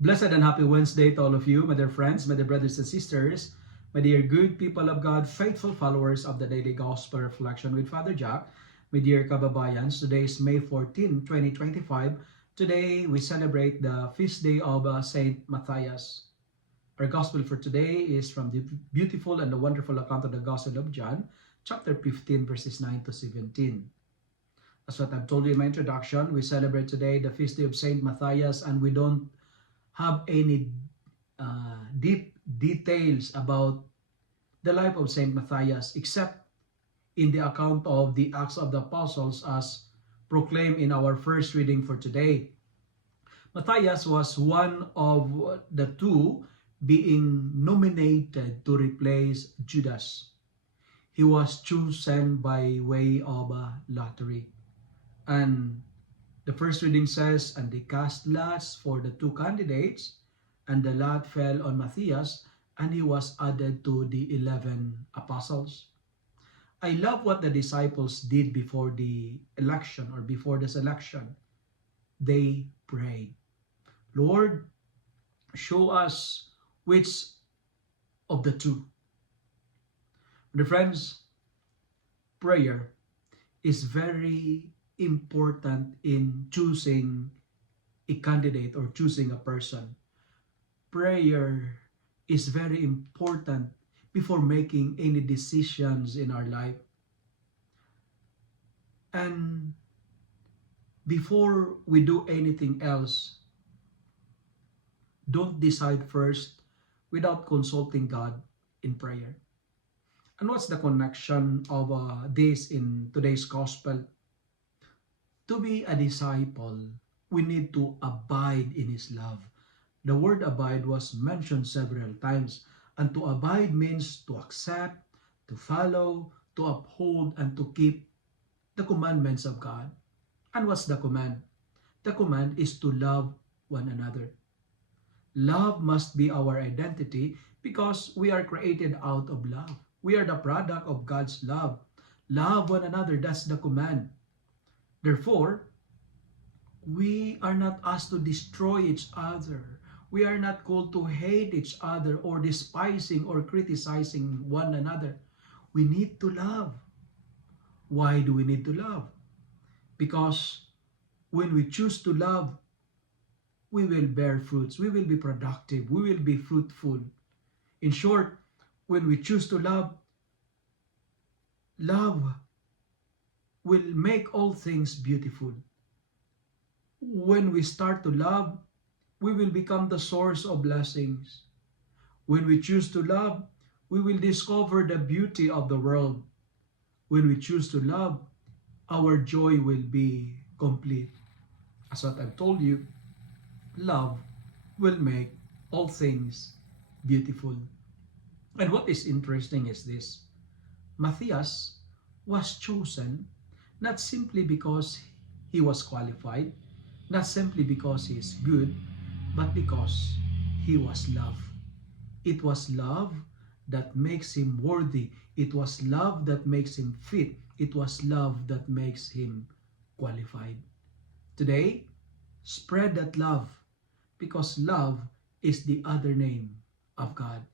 Blessed and happy Wednesday to all of you, my dear friends, my dear brothers and sisters, my dear good people of God, faithful followers of the Daily Gospel Reflection with Father Jack, my dear kababayans. Today is May 14, 2025. Today we celebrate the feast day of Saint Matthias. Our Gospel for today is from the beautiful and the wonderful account of the Gospel of John, chapter 15, verses 9 to 17. As what I've told you in my introduction, we celebrate today the feast day of Saint Matthias, and we don't have any deep details about the life of Saint Matthias except in the account of the Acts of the Apostles as proclaimed in our first reading for today. Matthias was one of the two being nominated to replace Judas. He was chosen by way of a lottery. And the first reading says, and they cast lots for the two candidates, and the lot fell on Matthias, and he was added to the 11 apostles. I love what the disciples did before the election or before the selection. They prayed, Lord, show us which of the two. My friends, prayer is very important in choosing a candidate or choosing a person. Prayer is very important before making any decisions in our life. And before we do anything else, don't decide first without consulting God in prayer. And what's the connection of this in today's gospel? To be a disciple, we need to abide in His love. The word abide was mentioned several times. And to abide means to accept, to follow, to uphold, and to keep the commandments of God. And what's the command? The command is to love one another. Love must be our identity because we are created out of love. We are the product of God's love. Love one another, that's the command. Therefore, we are not asked to destroy each other. We are not called to hate each other or despising or criticizing one another. We need to love. Why do we need to love? Because when we choose to love, we will bear fruits. We will be productive. We will be fruitful. In short, when we choose to love, love will make all things beautiful. When we start to love, we will become the source of blessings. When we choose to love, we will discover the beauty of the world. When we choose to love, our joy will be complete. As what I've told you, love will make all things beautiful. And what is interesting is this. Matthias was chosen not simply because he was qualified, not simply because he is good, but because he was love. It was love that makes him worthy. It was love that makes him fit. It was love that makes him qualified. Today, spread that love because love is the other name of God.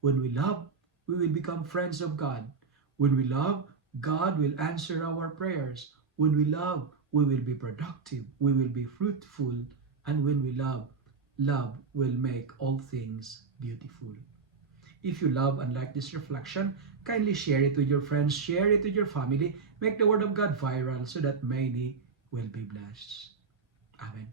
When we love, we will become friends of God. When we love, God will answer our prayers. When we love, we will be productive. We will be fruitful. And when we love, love will make all things beautiful. If you love and like this reflection, kindly share it with your friends, share it with your family, make the Word of God viral so that many will be blessed. Amen.